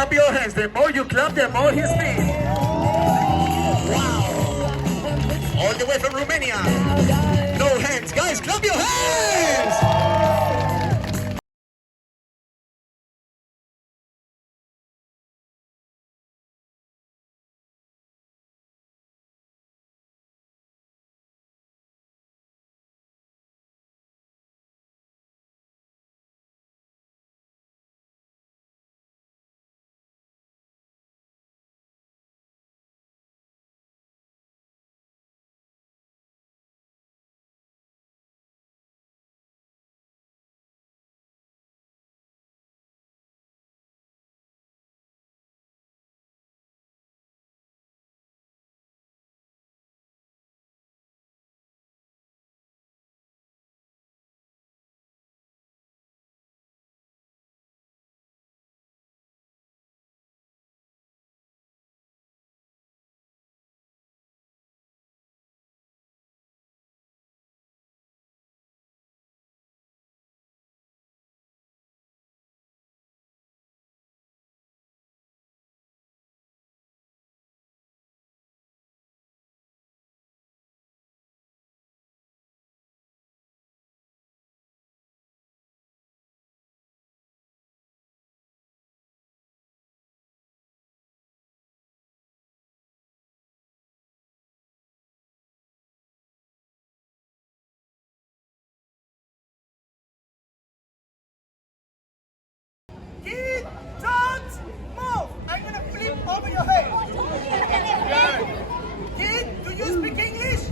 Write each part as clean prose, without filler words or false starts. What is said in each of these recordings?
clap your hands. The more you clap, the more he speaks. Wow. All the way from Romania. No hands. Guys, clap your hands. Kid, don't move! I'm gonna flip over your head. Kid, do you speak English?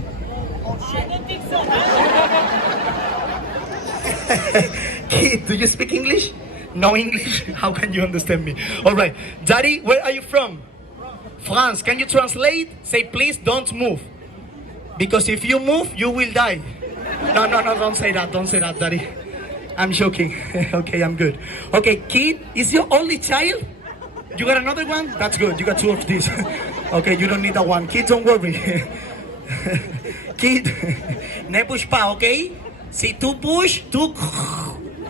Oh shit. I don't think so. Kid, do you speak English? No English? How can you understand me? All right. Daddy, where are you from? France. Can you translate? Say, please don't move. Because if you move, you will die. No, don't say that. Don't say that, Daddy. I'm joking. Okay, I'm good. Okay, kid, is your only child? You got another one? That's good. You got two of these. Okay, you don't need that one. Kid, don't worry. Kid, ne push pa, okay? Si tu push, tu...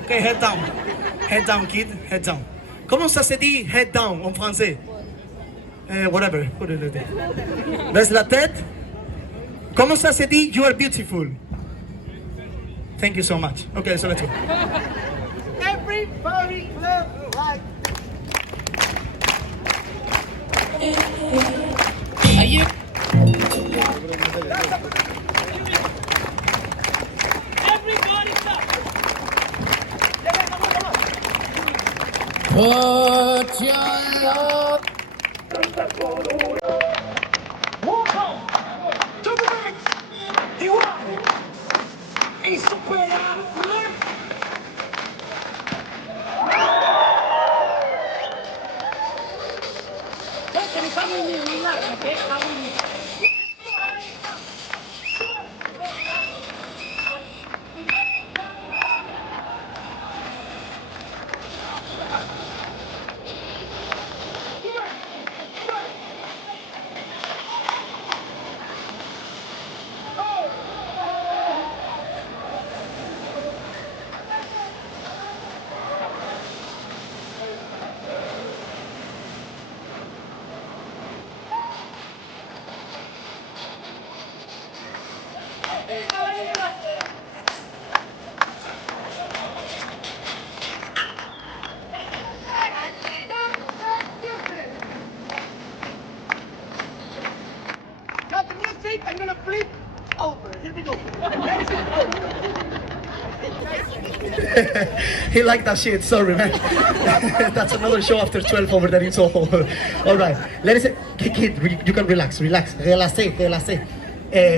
Okay, head down. Head down, kid. Head down. Comment ça se dit head down en français? Whatever. Baisse la tête. Comment ça se dit you are beautiful? Thank you so much. Okay, so let's go. Everybody clap like. Are you? Everybody stop. Put your love. Walk on to the next. You are. Y supera. Got the music, I'm gonna flip over. Here we go. He liked that shit, sorry man. That's another show after 12 over there in Soho. Alright, ladies and kid, you can relax. Relaxé.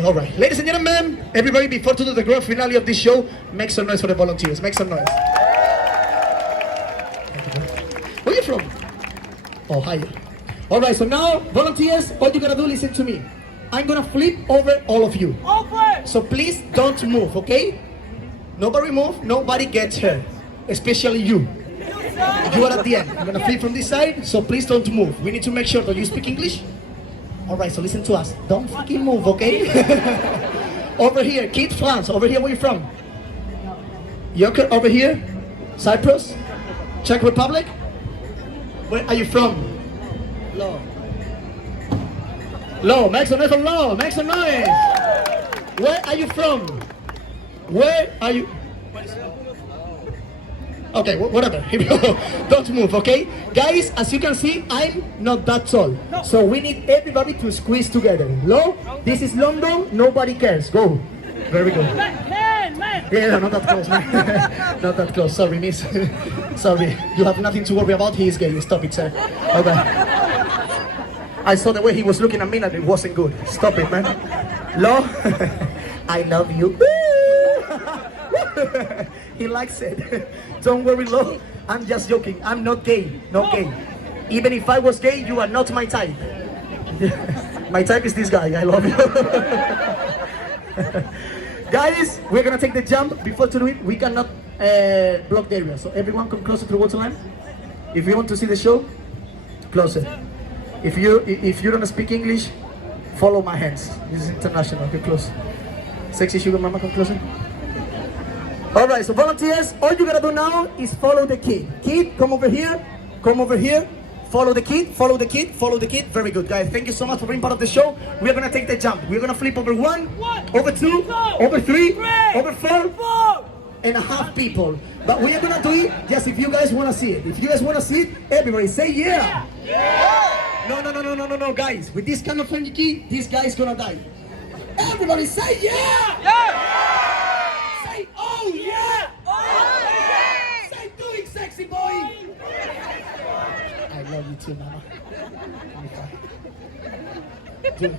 Alright, ladies and gentlemen, everybody, before to do the grand finale of this show, make some noise for the volunteers. Make some noise. Where are you from? Oh, hi. Alright, so now, volunteers, all you gotta do, listen to me. I'm gonna flip over all of you. Over! So please don't move, okay? Nobody move, nobody gets hurt. Especially you. You are at the end. I'm gonna flip from this side, so please don't move. We need to make sure that you speak English. Alright, so listen to us. Don't fucking move, okay? Over here, Kid France. Over here, where you from? Yoker, over here. Cyprus? Czech Republic? Where are you from? Low. Low. Make some noise for Low. Make some noise. Where are you from? Where are you? Okay, whatever. Here we go. Don't move, okay? Guys, as you can see, I'm not that tall. So we need everybody to squeeze together. Low, this is London, nobody cares. Go. Very good. Yeah, not that close, man. Not that close. Sorry, miss. Sorry. You have nothing to worry about. He is gay. Stop it, sir. Okay. I saw the way he was looking at me and it wasn't good. Stop it, man. Low, I love you. He likes it. Don't worry, Lo. I'm just joking. I'm not gay. Not gay. Even if I was gay, you are not my type. My type is this guy. I love you. Guys, we're gonna take the jump. Before to do it, we cannot block the area. So everyone come closer to the waterline. If you want to see the show, closer. If you don't speak English, follow my hands. This is international. Get close. Sexy sugar mama, come closer. Alright, so volunteers, all you gotta do now is follow the kid. Kid, come over here. Come over here. Follow the kid, follow the kid, follow the kid. Very good, guys. Thank you so much for being part of the show. We're gonna take the jump. We're gonna flip over one, over two, over three, over four, and a half people. But we are gonna do it just if you guys wanna see it. If you guys wanna see it, everybody say yeah. No, guys. With this kind of funky, this guy is gonna die. Everybody say yeah. Say oh yeah. Say do it, sexy boy. I love you too, mama. Good.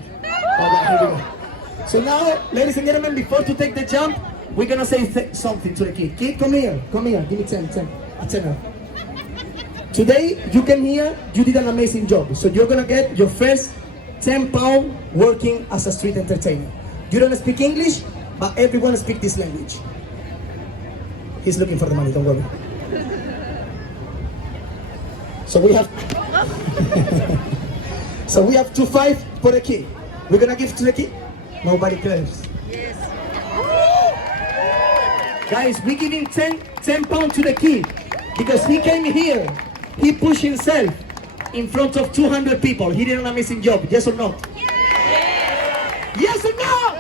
Alright, here we go. So now, ladies and gentlemen, before to take the jump, we're gonna say something to the kid. Kid, come here, give me 10. A 10. Today, you came here, you did an amazing job. So you're gonna get your first £10 working as a street entertainer. You don't speak English, but everyone speaks this language. He's looking for the money, don't worry. So we have so we have 2-5 for the kid. We're gonna give to the kid. Nobody cares. Yes. Guys, we give him 10 pounds to the kid because he came here. He pushed himself in front of 200 people. He did an amazing job. Yes or not? Yes, yes or no?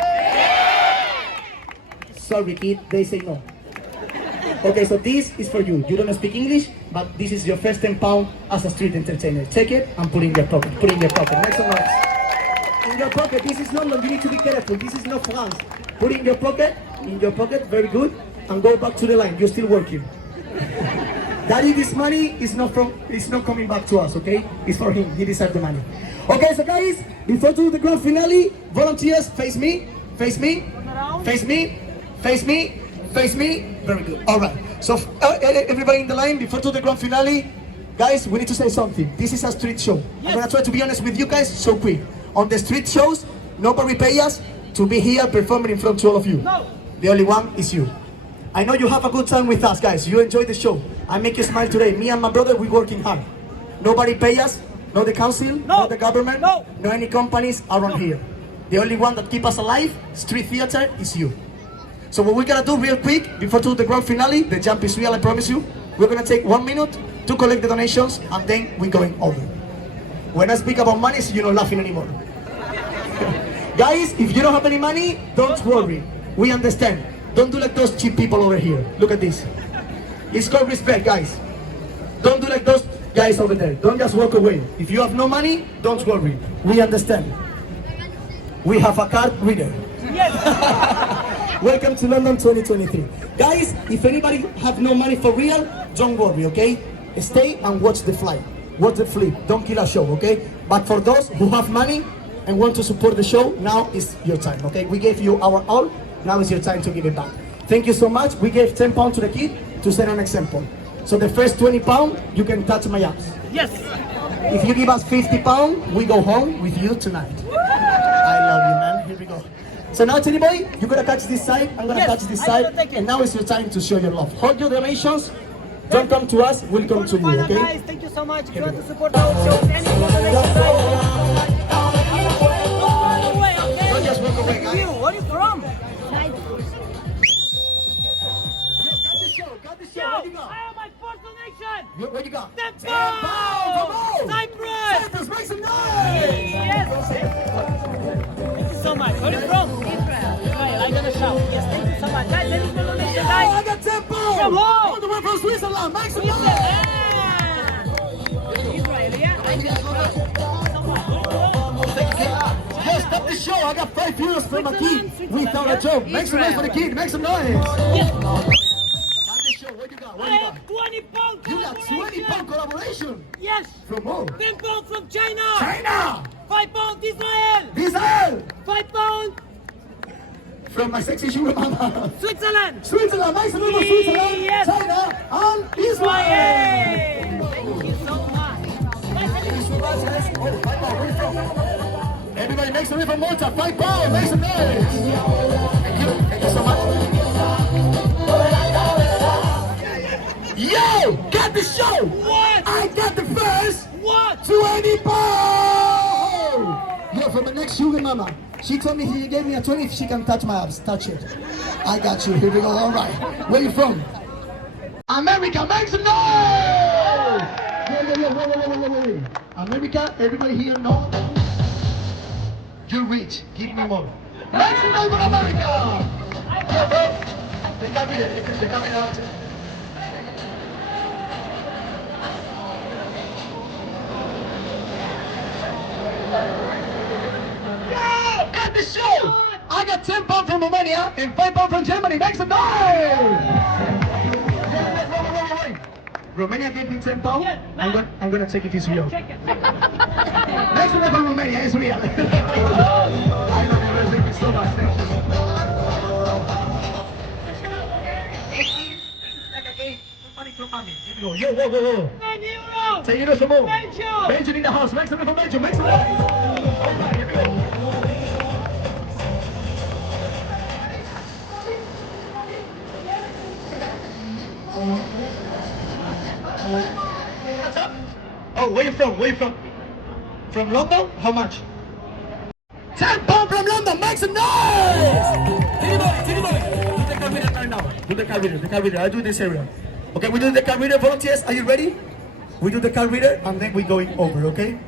Sorry, kid. They say no. Okay, so this is for you. You don't speak English, but this is your first 10 pounds as a street entertainer. Take it and put it in your pocket. Put it in your pocket. Make some noise. In your pocket. This is London. You need to be careful. This is not France. Put it in your pocket. In your pocket. Very good. And go back to the line. You're still working. Daddy, this money is not coming back to us, okay? It's for him. He deserves the money. Okay, so guys, before to do the grand finale, volunteers, face me, face me, face me, face me, face me. Very good. All right. So everybody in the line, before to the grand finale, guys, we need to say something. this is a street show. I'm gonna try to be honest with you guys so quick. On the street shows, nobody pay us to be here performing in front of all of you. No. The only one is you. I know you have a good time with us, guys. You enjoy the show. I make you smile today. Me and my brother, we're working hard. Nobody pay us, no the council, no the government, no any companies around here. The only one that keep us alive, street theater, is you. So what we're gonna do real quick, before to the grand finale, the jump is real, I promise you. We're gonna take 1 minute to collect the donations, and then we're going over. When I speak about money, so you're not laughing anymore. Guys, if you don't have any money, don't worry. We understand. Don't do like those cheap people over here. Look at this. It's called respect, guys. Don't do like those guys over there. Don't just walk away. If you have no money, don't worry. We understand. We have a card reader. Yes. Welcome to London 2023. Guys, if anybody have no money for real, don't worry, okay? Stay and watch the flight. Watch the flip. Don't kill a show, okay? But for those who have money and want to support the show, now is your time, okay? We gave you our all. Now is your time to give it back. Thank you so much. We gave 10 pounds to the kid to set an example. So the first 20 pounds, you can touch my abs. Yes. If you give us 50 pounds, we go home with you tonight. I love you, man. Here we go. So now, Teddy boy, you're gonna catch this side. I'm gonna catch this side. And now is your time to show your love. Hold your donations. Don't come to us. We'll come to you, okay? Guys, thank you so much. If you want to support our show, any donation, Don't just walk away, guys. where are you from? Got the show. Yo, I have my first donation. What you got? 10 pounds. From who? All the way from Switzerland. Make some noise. Israel, yeah? Yo, stop the show. I got 5 euros from a kid without a job. Make some noise for the kid. Make some noise. Yes. Stop the show. What you got? What I you got? have 20 pound You got 20 pound collaboration. Yes. From who? 10 pounds from China. China. 5 pounds Israel. Israel. 5 pounds From my sexy sugar mama. Switzerland. Switzerland. Make some noise for Switzerland. Yes. China and Israel. Israel. Thank you so much. Everybody make some noise for Malta. 5 pounds. Make some noise. Thank you. Thank you so much. Yo, got the show. What? I got the first What? 20 pounds. Yo, from the next sugar mama. She told me he gave me a 20 if she can touch my abs. Touch it. I got you. Here we go. All right. Where you from? America. Make some noise. Wait. America. Everybody here know? You're rich. Give me more. Make some noise for America. They got me there. They got me out. Cut the show! I got 10 pounds from Romania and 5 pounds from Germany. Make some noise! Wait. Romania gave me 10 pounds. Yes, I'm gonna take it easy. Check it. Make some noise for Romania. It's real. I love you. Thank you so much. Thank you. Yo, whoa. 10 euros. 10 euros for more. Belgium. Belgium in the house. Make some noise for Belgium. Make some noise. All right, here we go. Oh, where you from? Where you from? From London? How much? 10 pounds from London. Make some noise! Anybody? Do the car reader right now. Do the car reader. I do this area. Okay, we do the car reader. Volunteers, are you ready? We do the car reader and then we're going over, okay?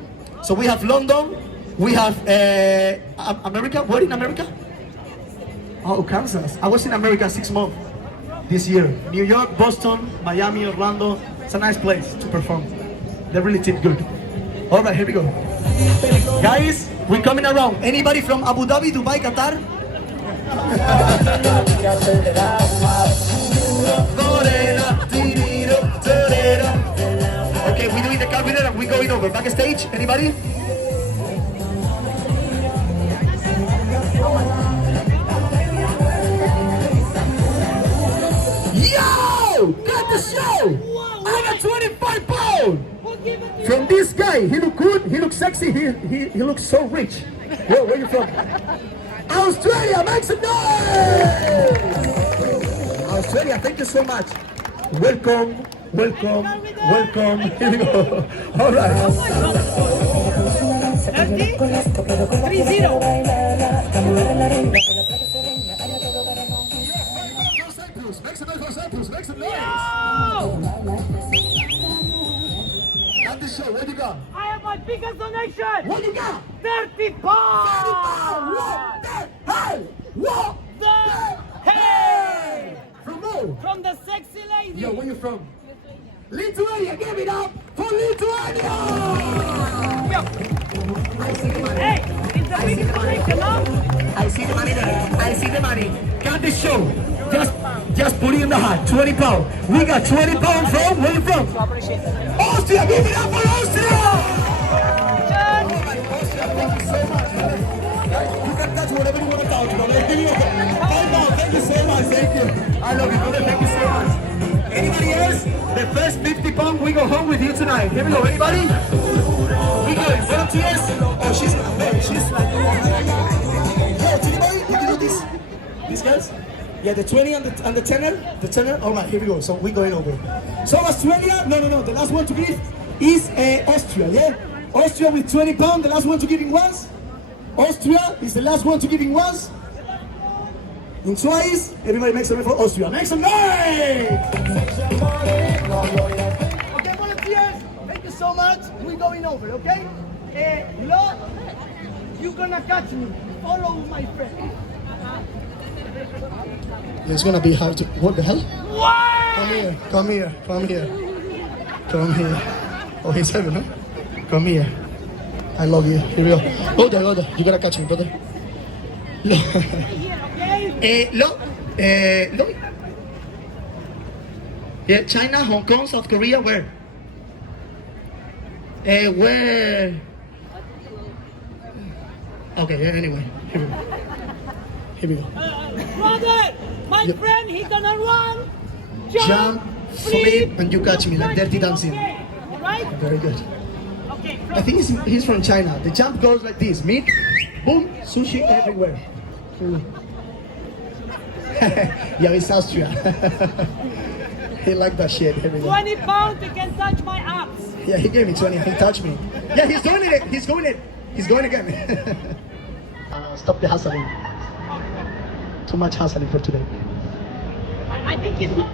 So we have London. We have America. Where in America? Oh, Kansas. I was in America 6 months this year. New York, Boston, Miami, Orlando. It's a nice place to perform. They really did good. All right, here we go. Guys, we're coming around. Anybody from Abu Dhabi, Dubai, Qatar? Okay, we're doing the car reader and we're going over. Backstage, anybody? Yo! Got the show! I got 25 pounds! From this guy, he look good, he looks sexy, he looks so rich. Yo, where you from? Australia, make some noise! Australia, thank you so much. Welcome. Here we go. All right. 30? Make some noise for Cyprus, make some noise. At the show, what you got? I have my biggest donation. What you got? 30 pounds. 30 pounds! What the hell? What The hey! From who? From the sexy lady. Yo, where you from? Lithuania, give it up for Lithuania! Hey, it's the biggest donation, no? I see the money there. I see the money. Got the show. Just put it in the hat. 20 pounds. We got 20 pounds from, where you from? Austria, give it up for Austria! Austria, thank you so much. You can touch whatever you want to touch. Thank you so much. Thank you. I love you, brother. Thank you so much. Anybody else? The first 50 pounds, we go home with you tonight. Here we go. Anybody? We go. Volunteers? Oh, she's like... Yo, anybody? Did you do this? These guys? Yeah, the 20 and the tenner? The tenner? All right, here we go. So we're going over. So Australia, no. The last one to give is Austria, yeah? Austria with 20 pounds, the last one to giving once. Austria is the last one to giving once. And twice, everybody make some noise for Austria. Make some noise! Okay, volunteers, thank you so much. We're going over, okay? Lo, you're gonna catch me. Follow my friend. It's gonna be hard to... What the hell? What? Come here, come here, come here. Come here. Oh, he's heavy, no? Come here. I love you. Here we go. Hold there. You gotta catch me, brother. Look. Look. Look. Yeah, China, Hong Kong, South Korea, where? Where? Okay, yeah, anyway. Here we go. Brother, my friend, he gonna run, Jump, flip, and you catch me like dirty dancing. Okay, all right? Very good. Okay. I think he's from China. The jump goes like this. Meat, boom, sushi everywhere. Yeah, it's Austria. He liked that shit. Here we go. 20 pounds, you can touch my abs. Yeah, he gave me 20. He touched me. Yeah, he's doing it. He's going it. He's going again. Stop the hustling. Too much hustling for today. I think it's not.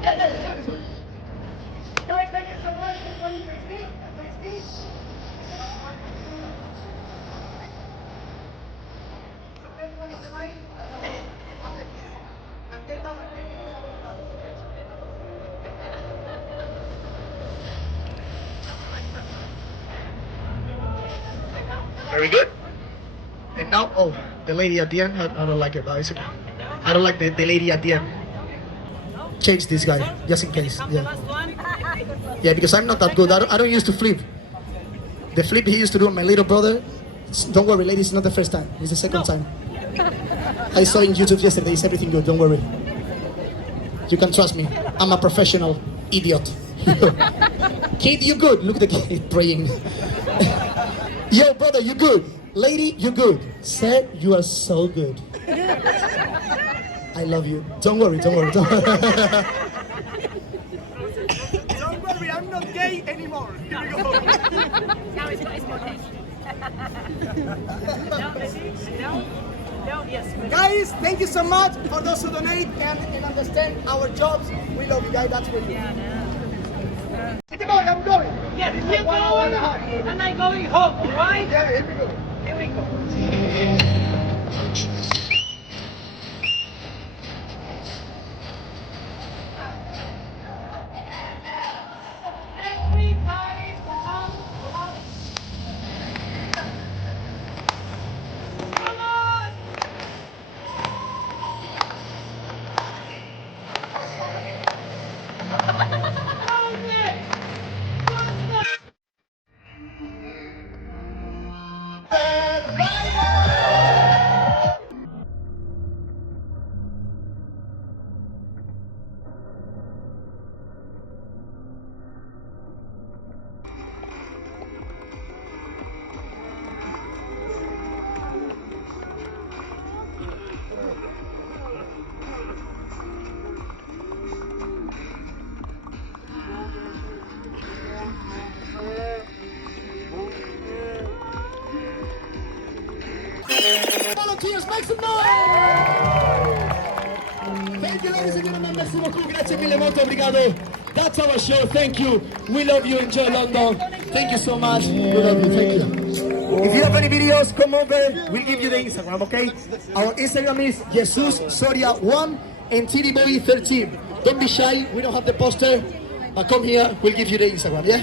Very good. And now, oh, the lady at the end, I don't like it, but it's okay. I don't like the lady at the end. Change this guy, just in case. The Yeah, last one. yeah, because I'm not that good. I don't used to flip. The flip he used to do on my little brother, don't worry, ladies, it's not the first time. It's the second time. I saw in YouTube yesterday, it's everything good, don't worry. You can trust me. I'm a professional idiot. Kid, you good? Look at the kid praying. Yo, brother, you good? Lady, you good? Sir, you are so good. I love you. Don't worry. Don't worry, I'm not gay anymore. Here we go. Now it's okay. No, baby. No, yes. Guys, thank you so much for those who donate and understand our jobs. We love you guys, that's for you. I'm going. Yes, you're going, and I'm going home, all right? Yeah, here we go. Here we go. Everybody come on. Come on. Volunteers, make some noise! Thank you, ladies and gentlemen. Merci beaucoup. Grazie mille, molto obrigado. That's our show. Thank you. We love you. Enjoy London. Thank you so much. We love you. Thank you. If you have any videos, come over. We'll give you the Instagram, okay? Our Instagram is Jesus Soria 1 and TDBoy13. Don't be shy. We don't have the poster. But come here. We'll give you the Instagram, yeah?